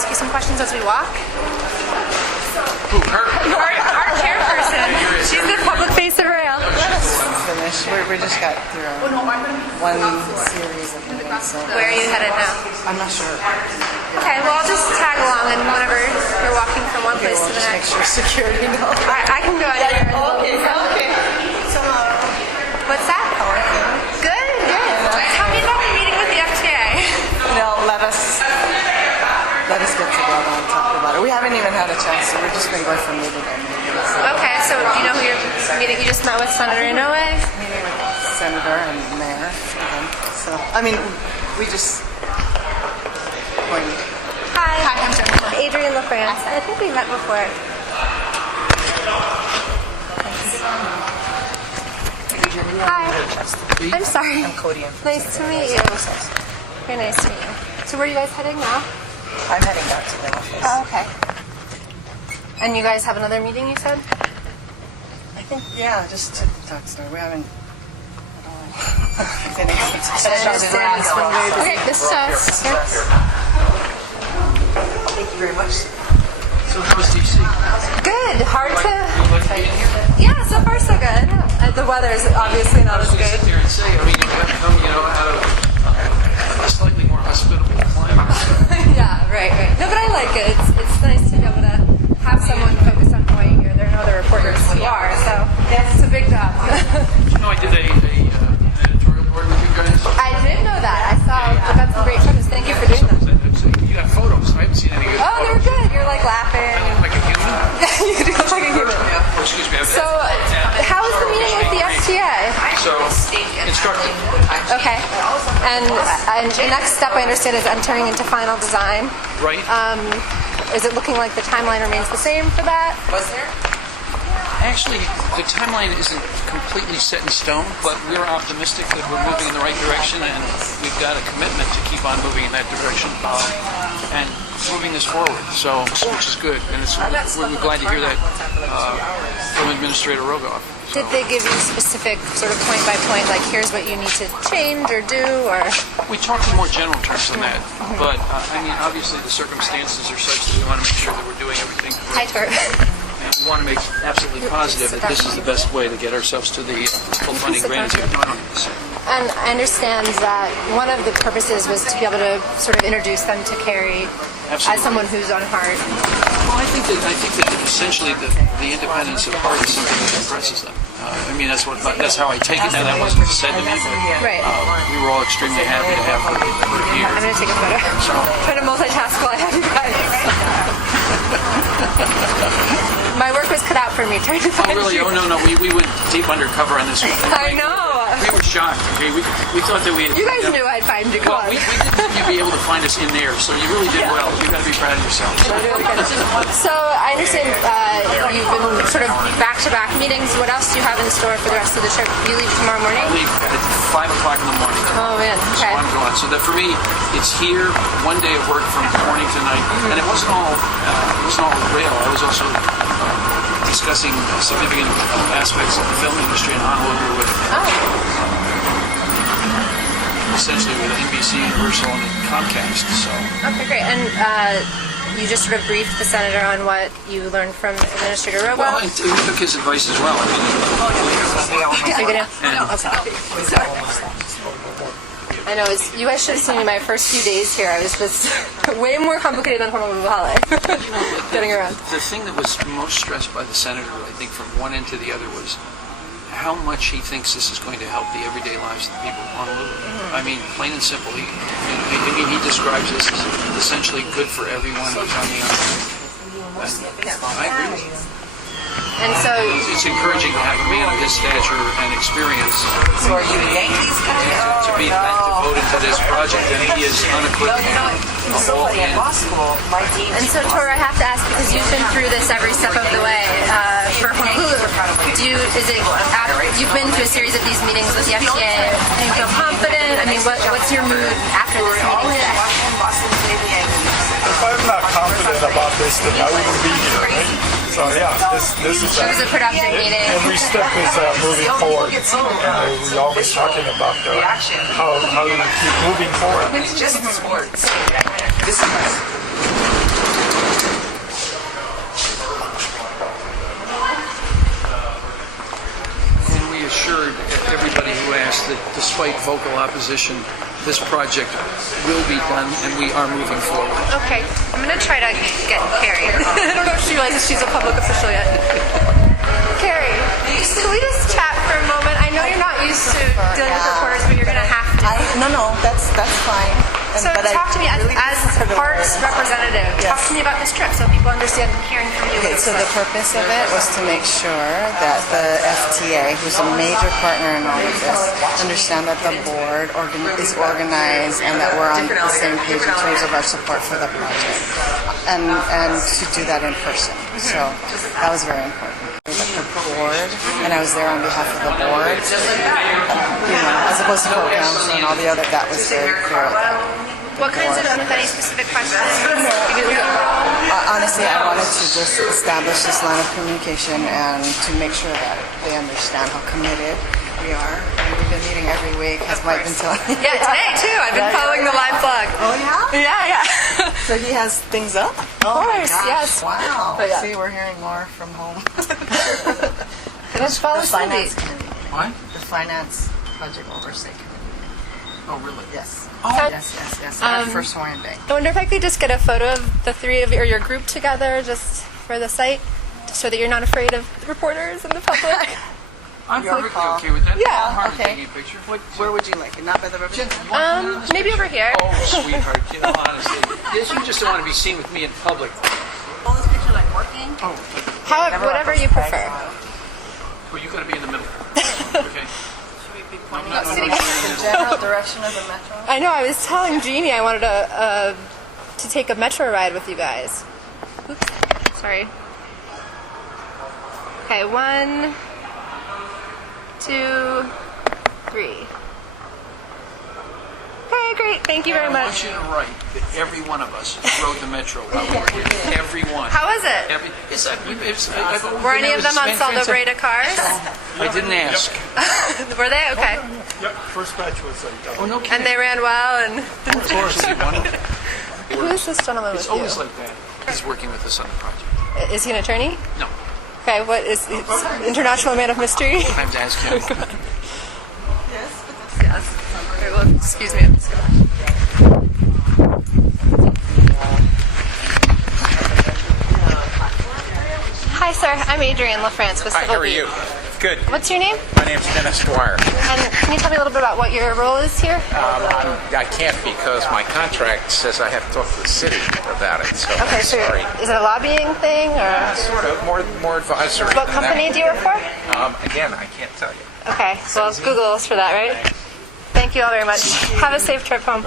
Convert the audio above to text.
ask you some questions as we walk? Who, her? Our chairperson. She's the public face at rail. Finished. We just got through one series of meetings. So Where are you headed now? I'm not sure. Okay, well, I'll just tag along, and whenever you're walking from one place to the Just make next. sure security knows. I can go anywhere. Okay. What's that? Good, good. Tell me about the meeting with the FTA. Let us get together and talk about it. We haven't even had a chance. We've just been going from meeting to meeting. Okay, so do you know who you're meeting? You just met with Senator Inoue? Meeting with Senator and Mayor. Again. So, I mean, we just going. Hi, I'm Adrienne LaFrance. I think we met before. Hi. I'm sorry. I'm Cody. Nice to meet you. Very nice to meet you. So where are you guys heading now? I'm heading back to the office. Oh, okay. And you guys have another meeting, you said? I think, yeah, just to talk story. We haven't at all finished. I understand it's been very busy. Okay, this is us. Thank you very much. So how was DC? Good. Hard to... You like being here? Yeah, so far so good. The weather is obviously not as I was going to good. sit there and say, I mean, you come, out of a slightly more hospitable climate. Yeah, right. No, but I like it. It's nice to be able to have someone focused on Hawaii here. There are no other reporters who are, so it's a big job. I did a editorial board with you guys. I did know that. I got some great photos. Thank you for doing them. You got photos. I haven't seen any good Oh, they were good. You're like laughing. I look like a human. You do look like a human. Oh, excuse me. So, how was the meeting with the FTA? So, instructive. Okay. And the next step, I understand, is entering into final design. Right. Is it looking like the timeline remains the same for that? Actually, the timeline isn't completely set in stone, but we're optimistic that we're moving in the right direction, and we've got a commitment to keep on moving in that direction and moving this forward. So, which is good, and we're glad to hear that from Administrator Rogoff. Did they give you specific sort of point by point, like here's what you need to change or do, or? We talked in more general terms than that, but I mean, obviously the circumstances are such that we want to make sure that we're doing everything correct. And we want to make absolutely positive that this is the best way to get ourselves to the full funding grant. And I understand that one of the purposes was to be able to sort of introduce them to Carrie as someone who's on HART. Well, I think that essentially the independence of HART is something that impresses them. I mean, that's how I take it. Now, that wasn't said to me, but Right. We were all extremely happy to have her here. I'm going to take a photo. So, Trying to multitask while I have you guys. My work was cut out for me trying to find really? you. Oh, no. We went deep undercover on this one. I know. We were shocked. Okay, we thought that we. You guys knew I'd find you. Well, we didn't think you'd be able to find us in there, so you really did well. You got to be proud of yourself. So I understand you've been sort of back-to-back meetings. What else do you have in store for the rest of the trip? You leave tomorrow morning? I leave at 5 o'clock in the morning. Oh man, okay. So I'm going. So that for me, it's here one day of work from morning to night, and it wasn't all rail. I was also discussing significant aspects of the film industry in Honolulu with essentially with NBC, Universal, and Comcast. So. Okay, great. And you just sort of briefed the senator on what you learned from Administrator Rogoff? Well, we took his advice as well. Are you gonna? I know. You guys should have seen me my first few days here. I was just way more complicated than Honolulu getting around. The thing that was most stressed by the senator, I think, from one end to the other was how much he thinks this is going to help the everyday lives of the people of Honolulu. I mean, plain and simple. He describes this as essentially good for everyone who's on the island. I agree with you. And so it's encouraging to have a man of his stature and experience So are you Yankees coming? to be that devoted to this project, and he is unequivocally all in. And so, Toru, I have to ask, because you've been through this every step of the way for Honolulu, you've been to a series of these meetings with the FTA. Do you feel confident? I mean, what's your mood after this meeting today? If I'm not confident about this, then I wouldn't be here. Right? So yeah, this is It was a productive meeting. every step is moving forward, and we're always talking about how to keep moving forward. It's just sports. This is vocal opposition. This project will be done, and we are moving forward. Okay, I'm gonna try to get Carrie. I don't know if she realizes she's a public official yet. Carrie, can we just chat for a moment? I know you're not used to dealing with reporters, but you're gonna have to. No, that's fine. So talk to me as HART's representative. Talk to me about this trip so people understand hearing from you. Okay, so the purpose of it was to make sure that the FTA, who's a major partner in all of this, understand that the board is organized and that we're on the same page in terms of our support for the project, and to do that in person. So that was very important. The board, and I was there on behalf of the board, as opposed to programs and all the other. That was very clear. What kinds of any specific questions? Honestly, I wanted to just establish this line of communication and to make sure that they understand how committed we are. And we've been meeting every week, as Mike been telling me. Yeah, today too. I've been following the live blog. Oh yeah? Yeah. So he has things up? Of course, yes. Wow. But yeah. See, we're hearing more from home. Let's follow The finance Cindy. committee. What? The finance budget oversight committee. Oh, really? Yes. Oh. Yes. Our first swearing day. I wonder if I could just get a photo of the three of you or your group together just for the site, so that you're not afraid of reporters and the public. I'm Your perfectly call. okay with that. Yeah. I'm hard to Okay. take a picture. Where would you like it? Not by the river? Jensen, you want to come in on this Maybe picture? over here. Oh, sweetheart, honestly. Yes, you just don't want to be seen with me in public. Hold this picture like working? Oh, Whatever you prefer. well, you got to be in the middle. Okay. The general direction of the metro? I know. I was telling Jeannie I wanted to take a metro ride with you guys. Oops. Sorry. Okay, 1, 2, 3. Okay, great. Thank you very I much. want you to write that every one of us rode the metro while we were here. Every one. How was it? Were any of them on Saldobreda cars? I didn't ask. Were they? Okay. Yep, first batch was like that. Oh, no kidding. And they ran well. And Of course, you want it. who is this gentleman It's with always you? like that. He's working with us on the project. Is he an attorney? No, Okay. What is international man of mystery? I have to ask him. Yes. Okay, well, excuse me. Hi, sir. I'm Adrienne LaFrance with Hi, Civil how are Beat. you? Good. What's your name? My name's Dennis Dwyer. And can you tell me a little bit about what your role is here? I can't because my contract says I have to talk to the city about it. So Okay, I'm so sorry. is it a lobbying thing or Sort of more advisory. what than company that. do you work for? Again, I can't tell you. Okay, well, Google us for that, right? Thank you all very much. Have a safe trip home.